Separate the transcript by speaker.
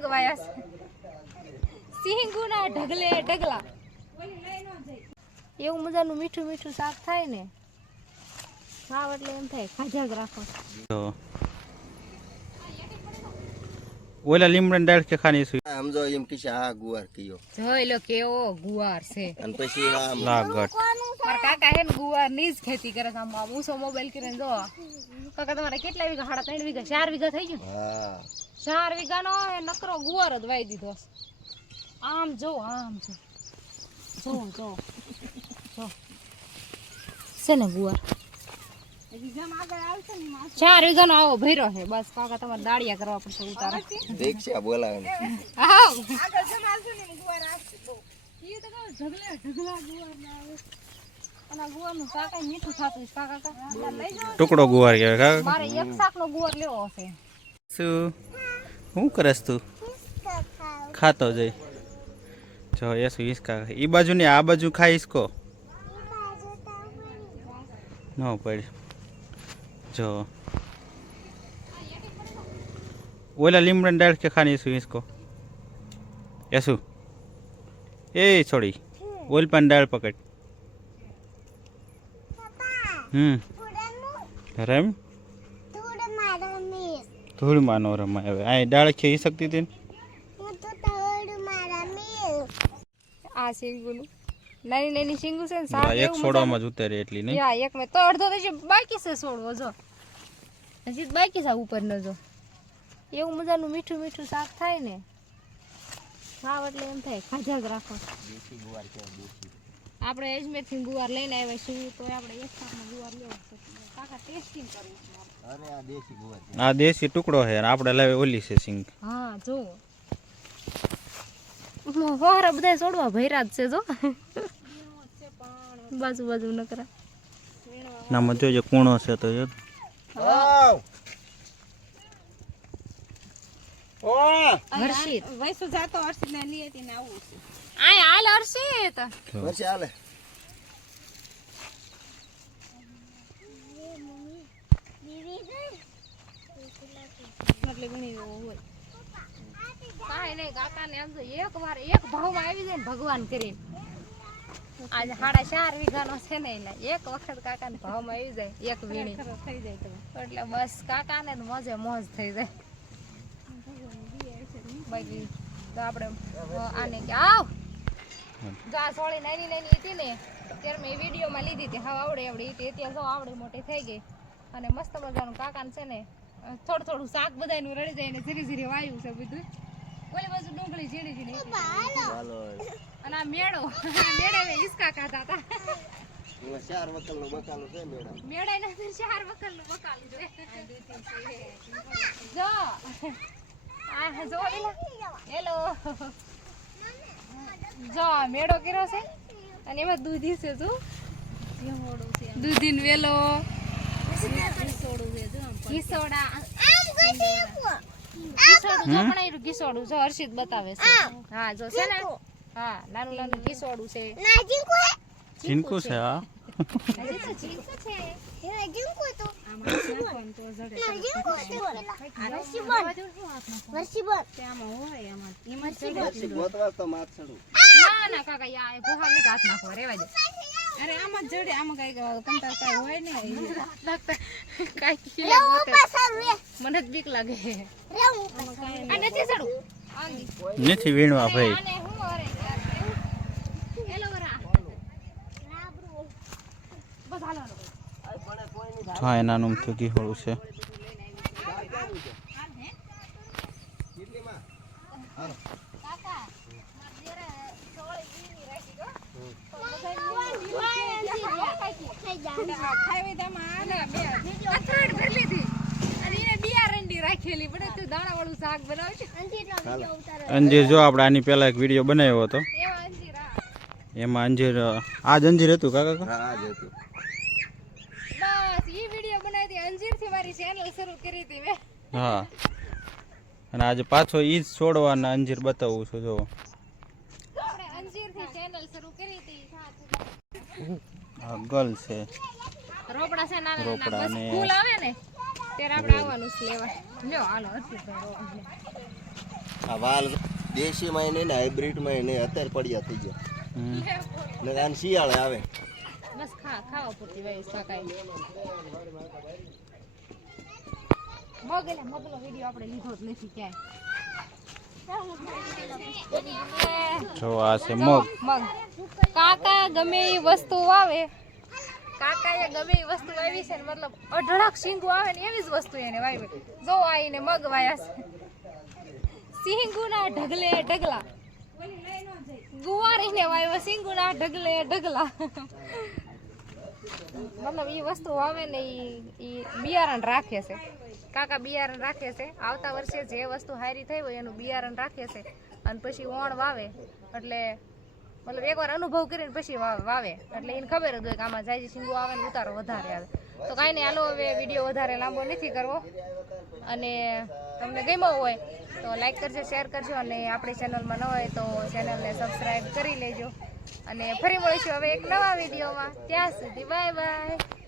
Speaker 1: પગ વાયા છે. સિંગુના ઢગલે ઢગલા. એવું મજાનું મીઠું મીઠું શાક થાય ને? સાવ એટલે એમ થાય, ખાજા જ રાખો.
Speaker 2: ઓલા લીમડા ડાળ કે ખાની
Speaker 3: સમજો એમ કે આ ગુવાર કયો.
Speaker 1: જોઈ લો કેવો ગુવાર છે.
Speaker 3: અને પછી આમ
Speaker 2: લાગટ
Speaker 1: મારા કાકા હે ગુવારની જ ખેતી કરે છે. આમ ઊંચો મોબાઈલ કરીને જો કાકા તમારે કેટલા વીઘા સાડા ત્રણ વીઘા ચાર વીઘા થઈ ગયું?
Speaker 3: હા.
Speaker 1: ચાર વીઘાનો એ નકરો ગુવાર જ વાઈ દીધો આમ જો આમ જો. જો જો. જો. છે ને ગુવાર? ચાર વીઘાનો આવો ભર્યો છે. બસ કાકા તમારે દાળિયા કરવા પડશે ઉતારે.
Speaker 3: દેખ છે? આ બોલાવે
Speaker 1: આવ. આગળ આ ગુવારનું શાક ય મીઠું થતું હશે. કાકા કાકા. લઈ જાઓ.
Speaker 2: ટુકડો ગુવાર કહેવાય કાકા.
Speaker 1: મારે એક શાકનો ગુવાર લેવો છે
Speaker 2: શું? શું કરસ તું? ખાતો જઈ. જો એ શું ઈ એ બાજુ ને આ બાજુ ખાઈ કો ન પડ. જો. ઓલા લીમડા ડાળ કે ખાની શું હિસકો એ શું? એ છોડી. ઓલ પણ ડાળ પકડ. હમ. રમ ધૂળમાં નો રમાય હવે. આ ડાળ ખી શકતી હતી ને?
Speaker 1: આ શીંગુનું નાની નાની શીંગુ છે ને શાક
Speaker 2: આ એક છોડવામાં જ ઉતરે એટલી નહીં?
Speaker 1: હા એક મે તો અડધો તો છે બાકી છે છોડવો જો. હજી બાકી છે ઉપર ન જો. એવું મજાનું મીઠું મીઠું શાક થાય ને. સાવ એટલે એમ થાય ખાજા જ રાખો. આપણે અજમેરથી ગુવાર લઈને આવ્યા છીએ તો આપણે એક શાકનો ગુવાર લેવો છે. કાકા ટેસ્ટિંગ કરવું છે
Speaker 3: અરે આ દેશી ગુવાર છે.
Speaker 2: આ દેશી ટુકડો છે આપણે લાવે ઓલી છે સિંગ.
Speaker 1: હા જો હોરા બધા છોડવા ભૈરા જ છે જો. બાજુ બાજુ નકરા
Speaker 2: નામાં જોજો કૂણો છે તો જો.
Speaker 1: હર્ષિત.
Speaker 4: વૈસુ જાતો હર્ષિત ને નિયતિ ને આવું છે.
Speaker 1: આય હાલ હર્ષિત.
Speaker 3: હર્ષિત હાલે.
Speaker 4: એટલે ગણી એવો હોય.
Speaker 1: કાંઈ નહીં કાકાને આમ તો એક વાર એક ભાવમાં આવી જાય ને ભગવાન કરીને. આજે સાડા ચાર વીઘાનો છે ને એટલે એક વખત કાકાને ભાવમાં આવી જાય એક વીણી.
Speaker 4: થઈ જાય
Speaker 1: એટલે બસ કાકાને તો મોજે મોજ થઈ જાય. બાકી તો આપણે આને કે આવ. જો આ સોળી નાની નાની હતી ને ત્યારે મેં વિડીયોમાં લીધી હતી હા આવડે આવડી હતી. અત્યારે જો આવડે મોટી થઈ ગઈ. અને મસ્ત મજાનું કાકાને છે ને થોડું થોડું શાક બધાયનું રડી જાય ને ધીરે ધીરે વાયું છે બધું. ઓલી બાજુ ડુંગળી ઝીણી ઝીણી હતી.
Speaker 3: ચાલો
Speaker 1: અને આ મેળો મેળે મેં હિસકા ખાધા હતા.
Speaker 3: ચાર વકલ નો બકાલો છે મેડમ
Speaker 1: મેળાય ના ચાર વકલનું બકાલું છે. જો. આ જો એલા. હેલો. જો મેળો કર્યો છે. અને એમાં દૂધી છે જો. દૂધી ને વેલો ઘીસોડા ઘીસોડું જો પણ એ ઘીસોડું જો હર્ષિત બતાવે છે. હા જો છે ને હા નાનું નાનું છે.
Speaker 2: છે
Speaker 1: તો ના ના કાકા યા ભોહા ની હાથ નાખો રેવા દે.
Speaker 4: અરે આમાં જ જડે આમાં કઈ કંટાળ કઈ હોય ને
Speaker 1: લાગતા કાઈ ગોતે. મને જ બીક લાગે. આ નથી ચડું
Speaker 2: નથી વીણવા ભાઈ.
Speaker 1: હું
Speaker 2: એના નામ તો ઘીહોળું છે.
Speaker 1: કાકા મારા દેરે સોળી વીણી રાખી દો. તો બધા
Speaker 4: ખાઈ તો આમાં
Speaker 1: અને બે અથાણ ભરી લીધી અને એને બિયારંડી રાખેલી બને તું દાણા વાળું શાક બનાવશે
Speaker 2: અંજીર જો આપણે આની પહેલા એક વીડિયો બનાવ્યો હતો. એમાં અંજીર આ. જ અંજીર હતું કાકા?
Speaker 3: હા આ જ હતું.
Speaker 1: બસ ઈ વિડિયો બનાવી હતી. અંજીરથી મારી ચેનલ શરૂ કરી હતી મેં.
Speaker 2: હા. અને આજે પાછો ઈ જ છોડવાના અંજીર બતાવું છું જો
Speaker 1: આપણે અંજીરથી ચેનલ શરૂ કરી હતી.
Speaker 2: આ ગલ છે.
Speaker 1: રોપડા છે નાના
Speaker 2: રોપડા ને-
Speaker 1: ફૂલ આવે ને ત્યારે આપણે આવવાનું છે લેવા. લ્યો હાલો
Speaker 3: આ વાલ દેશી માં નહીં ને હાઇબ્રિડમાં નહીં અત્યારે પડ્યા થઈ ગયા. ને આને શિયાળે આવે.
Speaker 1: બસ ખા ખાવા પૂરતી વાય સકાય મગ મોગલો વિડિયો આપણે લીધો જ નથી ક્યાંય.
Speaker 2: જો આ છે મગ.
Speaker 1: મગ. કાકા ગમે એ વસ્તુ વાવે. કાકાએ ગમે એ વસ્તુ વાવી છે મતલબ અઢળક શીંગુ આવે ને એવી જ વસ્તુ એને વાવી. જો આઈને મગ વાયા છે. સિંગુના ઢગલે ઢગલા. ગુવારીને વાવ્યો સિંગુના ઢગલે ઢગલા. મતલબ એ વસ્તુ વાવે ને એ બિયારણ રાખે છે. કાકા બિયારણ રાખે છે. આવતા વર્ષે જે વસ્તુ હારી થઈ હોય એનું બિયારણ રાખે છે. અને પછી ઓણ વાવે. એટલે મતલબ એકવાર અનુભવ કરીને પછી વાવે. એટલે એને ખબર જ હોય કે આમાં જાય શીંગો આવે ને ઉતારો વધારે આવે. તો કાંઈ નહીં, હાલો હવે વીડિયો વધારે લાંબો નથી કરવો. અને તમને ગમ્યો હોય તો લાઈક કરજો શેર કરજો અને આપણી ચેનલમાં ન હોય તો ચેનલને સબસ્ક્રાઈબ કરી લેજો. અને ફરી મળીશું હવે એક નવા વિડીયોમાં. ત્યાં સુધી બાય બાય